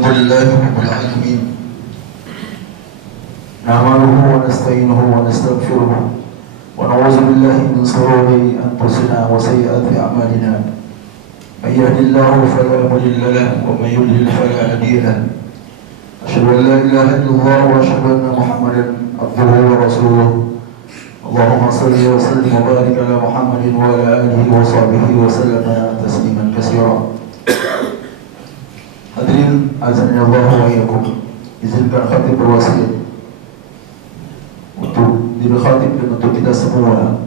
الحمد لله رب العالمين نحمده ونستعينه ونستغفره ونعوذ بالله من شرور أنفسنا وسيئات أعمالنا من يهد الله فلا مضل له ومن يضلل فلا هادي له أشهد أن لا إله إلا الله وأشهد أن محمدا عبده ورسوله اللهم صل وسلم وبارك على محمد وعلى آله وصحبه وسلم تسليما كثيرا. Hadirin azan Allah wa iyyakum, izinkan khatib berwasiat untuk diri khatib dan untuk kita semua,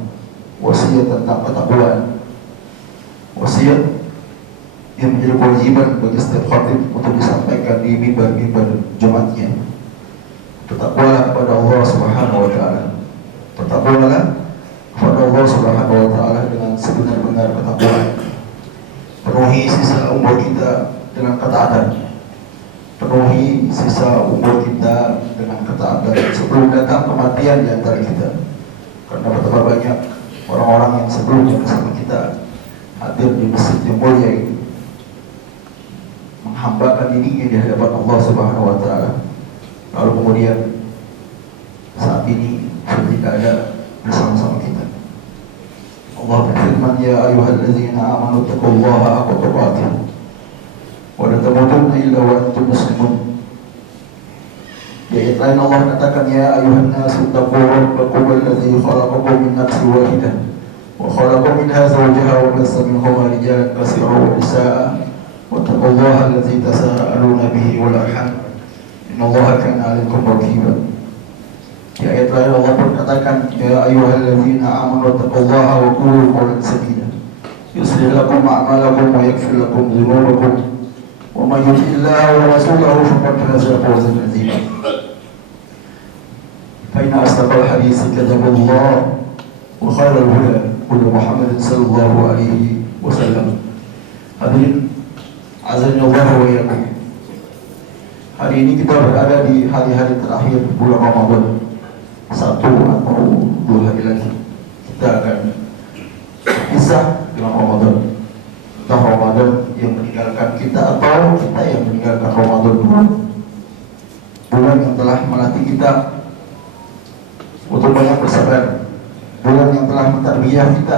wasiat tentang ketakwaan, wasiat yang menjadi kewajiban bagi setiap khatib untuk disampaikan di mimbar-mimbar Jumatnya. Bertakwalah kepada Allah Subhanahu wa taala. Bertakwalah kepada Allah Subhanahu wa taala dengan sebenar-benar ketakwaan. Penuhi sisa umur kita dengan ketaatan. Penuhi sisa umur kita dengan ketaatan sebelum datang kematian di antara kita. Karena betapa banyak orang-orang yang sebelumnya bersama kita hadir di masjid yang mulia ini, menghambakan dirinya di hadapan Allah Subhanahu wa taala. Lalu kemudian saat ini sudah tidak ada bersama-sama kita. Allah berfirman, ya ayyuhalladzina amanu taqullaha haqqa tuqatih wa la tamutunna illa wa antum muslimun. Di ayat lain Allah katakan, ya ayyuhan nasu taqu rabbakum alladzi khalaqakum min nafsin wahidah wa khalaqa minha zawjaha wa bassa minhuma rijalan katsiran wa nisaa'a wattaqullaha alladzi tasaaluna bihi wal arham innallaha kana 'alaykum raqiba. Di ayat lain Allah berkatakan, ya ayyuhalladzina amanu taqullaha wa qulu qawlan sadida yuslih lakum a'malakum wa yaghfir lakum dhunubakum wa may yuti'illaha wa rasulahu faqad faza fawzan 'azima. Fa inna asdaqal hadits kitabullah wa khairal huda huda Muhammad sallallahu alaihi wasallam. Hadirin azan Allah wa iyyakum. Hari ini kita berada di hari-hari terakhir bulan Ramadan. Satu atau dua hari lagi kita akan berpisah dengan Ramadan. Entah Ramadan yang meninggalkan kita atau kita yang meninggalkan Ramadan. Bulan yang telah melatih kita untuk banyak bersabar. Bulan yang telah mentarbiyah kita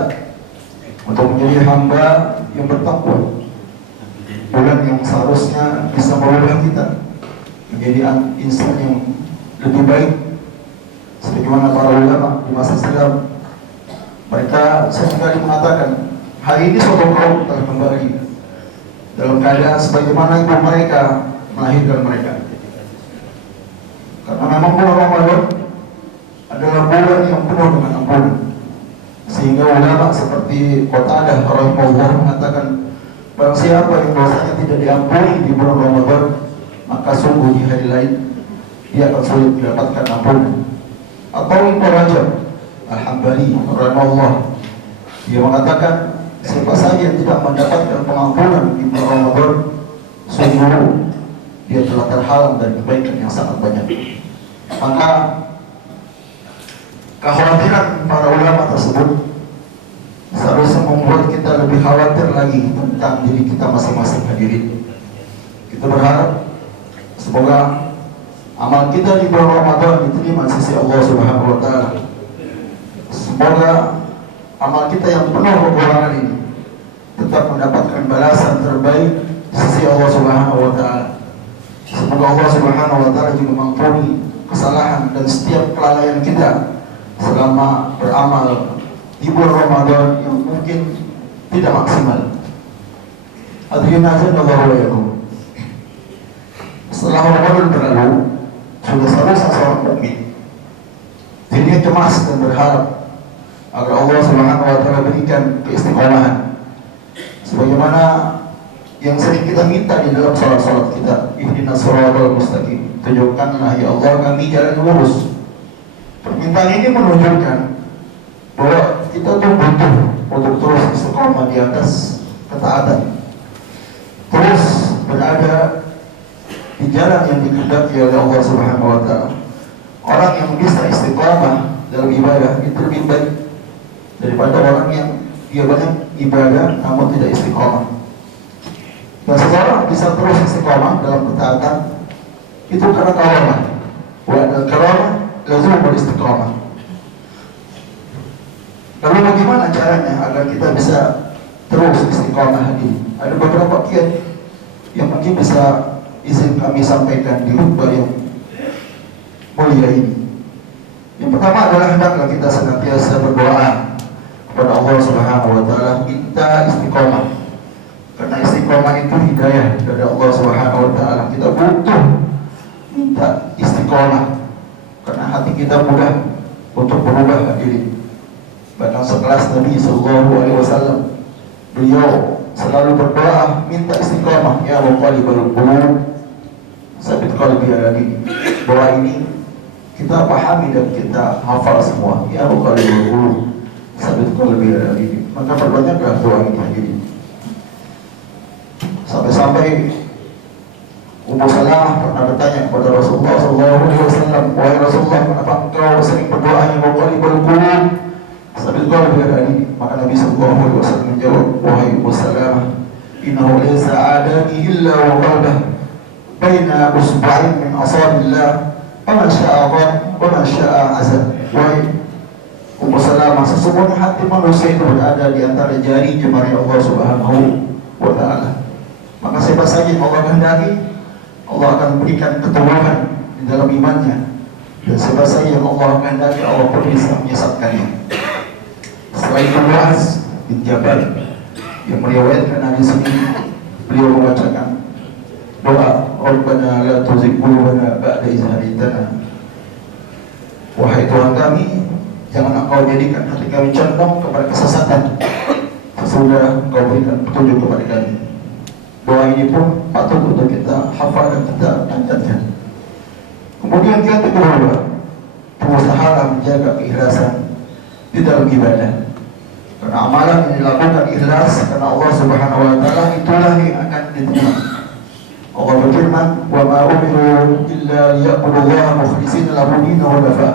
untuk menjadi hamba yang bertakwa. Bulan yang seharusnya bisa merubah kita menjadi insan yang lebih baik. Sebagaimana para ulama di masa silam, mereka seringkali mengatakan, hari ini suatu kaum telah kembali dalam keadaan sebagaimana ibu mereka melahirkan mereka. Karena memang bulan Ramadan adalah bulan yang penuh dengan ampunan. Sehingga ulama seperti Qatadah rahimahullah mengatakan, barang siapa yang dosanya tidak diampuni di bulan Ramadan, maka sungguh di hari lain dia akan sulit mendapatkan ampunan. Atau Ibnu Rajab Al-Hambali rahimahullah, dia mengatakan, siapa saja yang tidak mendapatkan pengampunan di bulan Ramadan, sungguh dia telah terhalang dari kebaikan yang sangat banyak. Maka kekhawatiran para ulama tersebut seharusnya membuat kita lebih khawatir lagi tentang diri kita masing-masing hadirin. Kita berharap semoga amal kita di bulan Ramadan diterima di sisi Allah Subhanahu wa taala. Semoga amal kita yang penuh kekurangan ini tetap mendapatkan balasan terbaik di sisi Allah Subhanahu wa taala. Semoga Allah Subhanahu wa taala juga mengampuni kesalahan dan setiap kelalaian kita selama beramal di bulan Ramadan yang mungkin tidak maksimal. Hadirin azan Allah wa iyyakum. Setelah Ramadan berlalu, sudah seharusnya seorang mukmin dirinya cemas dan berharap agar Allah Subhanahu wa taala berikan keistiqomahan sebagaimana yang sering kita minta di dalam salat-salat kita, ihdinas shiratal mustaqim, tunjukkanlah ya Allah kami jalan lurus. Permintaan ini menunjukkan bahwa kita tuh butuh untuk terus istiqomah di atas ketaatan, terus berada di jalan yang dikehendaki oleh Allah Subhanahu wa taala. Orang yang bisa istiqamah dalam ibadah itu lebih baik daripada orang yang dia banyak ibadah namun tidak istiqamah. Dan seseorang bisa terus istiqomah dalam ketaatan itu karena karamah. Wa al karamah lazimul istiqomah. Lalu bagaimana caranya agar kita bisa terus istiqomah ini? Ada beberapa kiat yang mungkin bisa izin kami sampaikan di khutbah yang mulia ini. Yang pertama adalah hendaklah kita senantiasa berdoa kepada Allah Subhanahu wa taala minta istiqomah. Karena istiqomah itu hidayah dari Allah Subhanahu wa taala. Kita butuh minta istiqomah karena hati kita mudah untuk berubah hadirin. Bahkan sekelas Nabi sallallahu alaihi wasallam, beliau selalu berdoa minta istiqomah, ya muqallibal qulub tsabbit qalbi ala dinik. Doa ini kita pahami dan kita hafal semua, ya muqallibal qulub tsabbit qalbi ala dinik. Maka perbanyaklah doa ini hadirin. Sampai-sampai Ummu Salamah pernah bertanya kepada Rasulullah SAW, wahai Rasulullah, kenapa engkau sering berdoa ya muqallibal qulub tsabbit qalbi ala dinik? Maka Nabi SAW menjawab, wahai Ummu Salamah, innahu laysa adami illa wa qalbah baina usba'in min asabillah wa syaa dhan wa syaa azab. Wahai Ummu Salamah, sesungguhnya hati manusia itu berada di antara jari jemari Allah Subhanahu wa taala. Maka siapa saja yang Allah kehendaki, Allah akan berikan keturunan di dalam imannya. Dan siapa saja yang Allah kehendaki, Allah pun bisa menyesatkannya. Selain itu Muaz bin Jabal yang meriwayatkan hadis ini, beliau membacakan doa, Rabbana la tuzigh qulubana ba'da idh hadaytana. Wahai Tuhan kami, jangan Engkau jadikan hati kami condong kepada kesesatan sesudah Engkau berikan petunjuk kepada kami. Doa ini pun patut untuk kita hafal dan kita panjatkan. Kemudian kita kedua, berusaha menjaga keikhlasan di dalam ibadah. Karena amalan yang dilakukan ikhlas karena Allah Subhanahu wa taala itulah yang akan diterima. Allah berfirman, "Wa ma umiru illa liya'budullaha mukhlishina lahu dinahu hunafa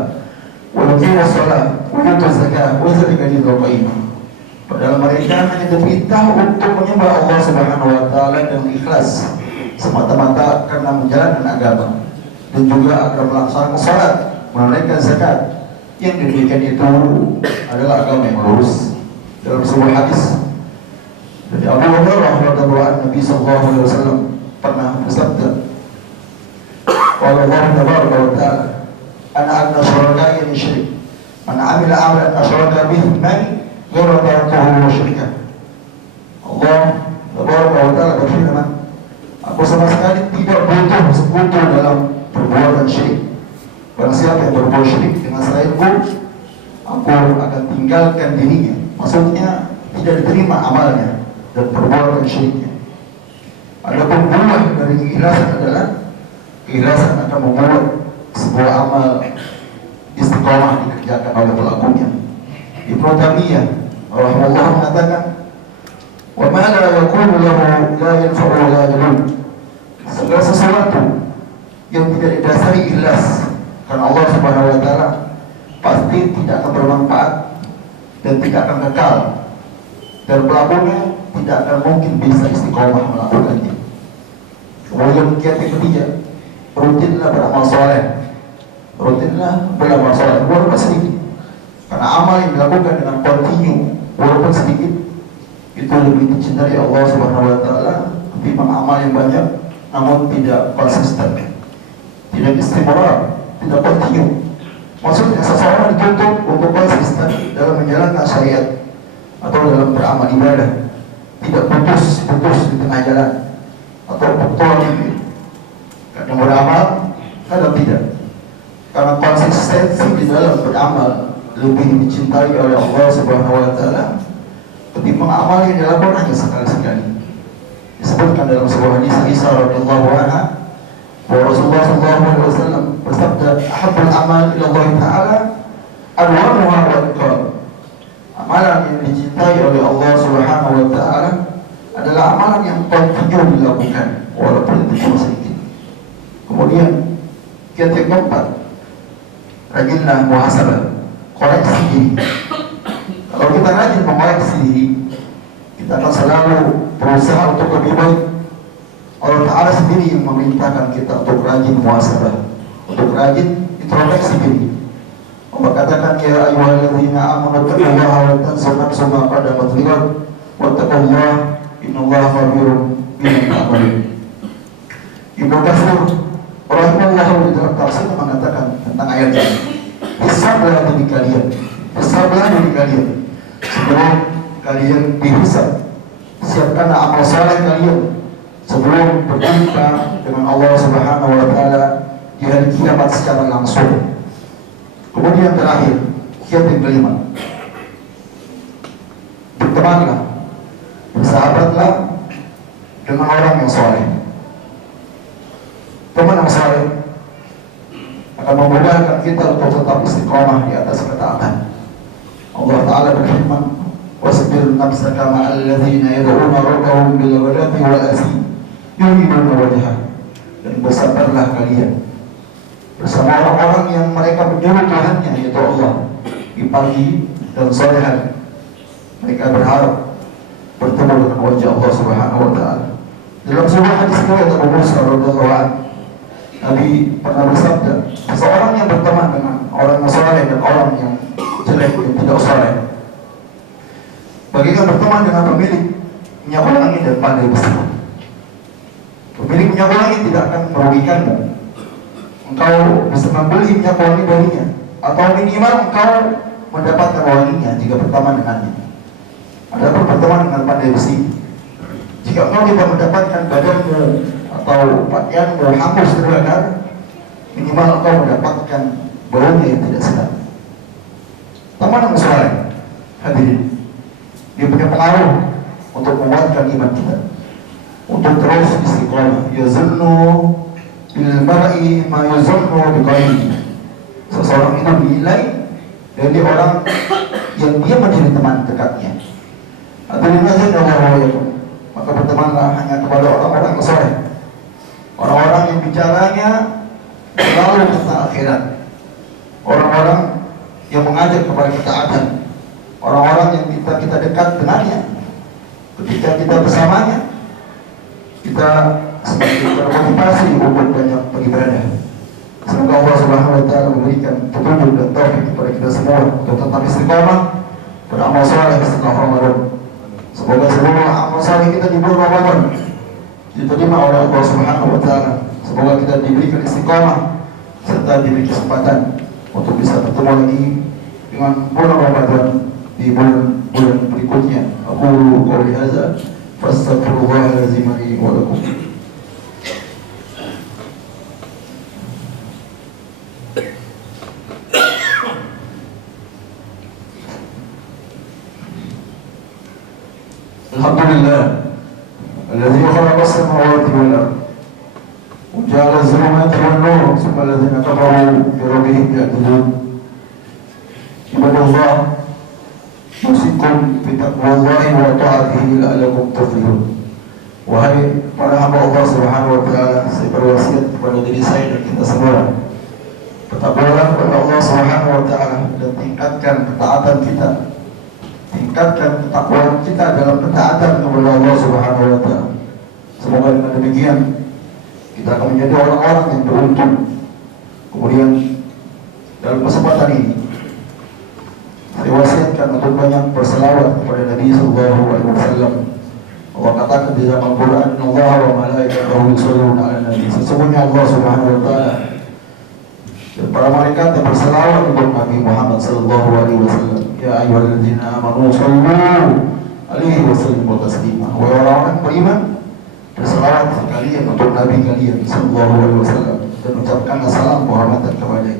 wa yuqimu shalah wa yutu zakah wa dzalika dinul qayyim." Padahal mereka hanya diperintah untuk menyembah Allah Subhanahu wa taala dengan ikhlas semata-mata karena menjalankan agama dan juga agar melaksanakan salat, menunaikan zakat. Yang demikian itu adalah agama yang lurus. Dalam sebuah hadis dari Abu Hurairah radhiyallahu anhu, Nabi sallallahu alaihi wasallam pernah bersabda, qala Allah tabaraka wa taala, ana agna syuraka'i min syirik, man 'amila 'amalan asyraka bihi man ghayra taraktuhu musyrika. Allah tabaraka wa taala berfirman, aku sama sekali tidak butuh sekutu dalam perbuatan syirik. Barang siapa yang berbuat syirik dengan selainku, aku akan tinggalkan dirinya. Maksudnya tidak diterima amalnya dan perbuatan syiriknya. Adapun buah dari keikhlasan adalah keikhlasan akan membuat sebuah amal istiqomah dikerjakan oleh pelakunya. Ibnu Taimiyah rahimahullah mengatakan, wa ma la yakunu lahu la yanfa'u wa la yadurru. Segala sesuatu yang tidak didasari ikhlas karena Allah Subhanahu wa taala pasti tidak akan bermanfaat dan tidak akan kekal, dan pelakunya tidak akan mungkin bisa istiqomah melakukannya. Kemudian kiat yang ketiga, rutinlah beramal soleh. Rutinlah beramal soleh walaupun sedikit, karena amal yang dilakukan dengan kontinu walaupun sedikit itu lebih dicintai Allah Subhanahu wa taala ketimbang amal yang banyak namun tidak konsisten, tidak istiqomah, tidak kontinu. Maksudnya seseorang dituntut untuk konsisten dalam menjalankan syariat atau dalam beramal ibadah, tidak putus di tengah jalan atau putus kadang beramal, kadang tidak. Karena konsistensi di dalam beramal lebih dicintai oleh Allah Subhanahu wa taala ketimbang amal yang dilakukan hanya sekali-sekali. Disebutkan dalam sebuah hadis Aisyah radhiyallahu anha, bahwa Rasulullah SAW bersabda, ahabbul amal ila Allah Ta'ala alwanuha wa iqal. Amalan yang dicintai oleh Allah Subhanahu wa Ta'ala adalah amalan yang kontinu dilakukan walaupun itu cuma sedikit. Kemudian kiat yang keempat, rajinlah muhasabah, koreksi diri. Kalau kita rajin mengoreksi diri, kita akan selalu berusaha untuk lebih baik Allah Ta'ala sendiri yang memerintahkan kita untuk rajin muhasabah, untuk rajin introspeksi diri. Allah katakan, ya ayyuhalladzina amanu taqullaha wa tanzur nafsum ma qaddamat lighad wattaqullaha innallaha khabirun bima ta'malun. Ibnu Katsir rahimahullah di dalam tafsir mengatakan tentang ayat ini, hisablah diri kalian, hisablah diri kalian sebelum kalian dihisab. Siapkan amal saleh kalian sebelum berjumpa dengan Allah Subhanahu wa taala di hari kiamat secara langsung. Kemudian terakhir, kiat yang kelima, bertemanlah, bersahabatlah dengan orang yang saleh. Teman yang saleh akan memudahkan kita untuk tetap istiqamah di atas ketaatan. Allah Ta'ala berfirman, wasbir nafsaka ma'al ladzina yad'una rabbahum bil ghadati wal ashi yuriduna wajhah, dan bersabarlah kalian bersama orang-orang yang mereka menyuruh Tuhannya, yaitu Allah, di pagi dan sore hari. Mereka berharap bertemu dengan wajah Allah Subhanahu wa Ta'ala. Dalam sebuah hadis riwayat Abu Musa radhiyallahu anhu, Nabi pernah bersabda, seseorang yang berteman dengan orang yang saleh dan orang yang jelek yang tidak saleh, bagaikan berteman dengan pemilik minyak wangi dan pandai besi. Pemilik minyak wangi tidak akan merugikanmu. Engkau bisa membeli minyak wangi darinya, atau minimal engkau mendapatkan wanginya jika berteman dengannya. Adapun berteman dengan pandai besi, jika engkau tidak mendapatkan badanmu atau pakaianmu hangus terbakar, minimal engkau mendapatkan baunya yang tidak sedap. Teman yang saleh, hadirin, dia punya pengaruh untuk menguatkan iman kita, untuk terus istiqamah. Yazunnu bil mar'i ma yazunnu bi ghairihi. Seseorang itu dinilai dari orang yang dia menjadi teman dekatnya. Hadirin Allah, maka bertemanlah hanya kepada orang-orang yang saleh, orang-orang yang bicaranya selalu tentang akhirat, orang-orang yang mengajak kepada ketaatan, orang-orang yang kita dekat dengannya. Ketika kita bersamanya, kita semakin termotivasi untuk banyak beribadah. Semoga Allah Subhanahu wa Ta'ala memberikan petunjuk dan taufik kepada kita semua untuk tetap istiqamah beramal saleh setelah Ramadan. Semoga seluruh amal saleh kita di bulan Ramadan diterima oleh Allah Subhanahu wa Ta'ala. Semoga kita diberikan istiqamah serta diberi kesempatan untuk bisa bertemu lagi dengan bulan Ramadan di bulan-bulan berikutnya. Aku qouli hadza fastaghfirullahal azim li wa lakum. Alhamdulillah alladzi khalaqa as-samawati wal ardh wa ja'ala az-zulumati wan nur thumma alladhina kafaru bi rabbihim ya'dilun. Ibadallah, usikum bi taqwallahi wa ta'atihi la'allakum tuflihun. Wahai para hamba Allah Subhanahu wa Ta'ala, saya berwasiat kepada diri saya dan kita semua, bertakwalah kepada Allah Subhanahu wa Ta'ala dan tingkatkan ketaatan kita, tingkatkan ketakwaan kita dalam ketaatan kepada Allah Subhanahu wa Ta'ala. Semoga dengan demikian kita akan menjadi orang-orang yang beruntung. Kemudian dalam kesempatan ini saya wasiatkan untuk banyak berselawat kepada Nabi sallallahu alaihi wasallam. Allah katakan di dalam Al-Qur'an, "Allah wa malaikatahu yusholluna 'alan nabi." Sesungguhnya Allah Subhanahu wa Ta'ala dan para malaikat yang berselawat untuk Nabi Muhammad sallallahu alaihi wasallam. Ya ayyuhalladzina amanu shallu 'alaihi wa sallimu taslima. Wahai orang-orang beriman, berselawat sekalian untuk Nabi kalian sallallahu alaihi wasallam dan ucapkanlah salam penghormatan kepada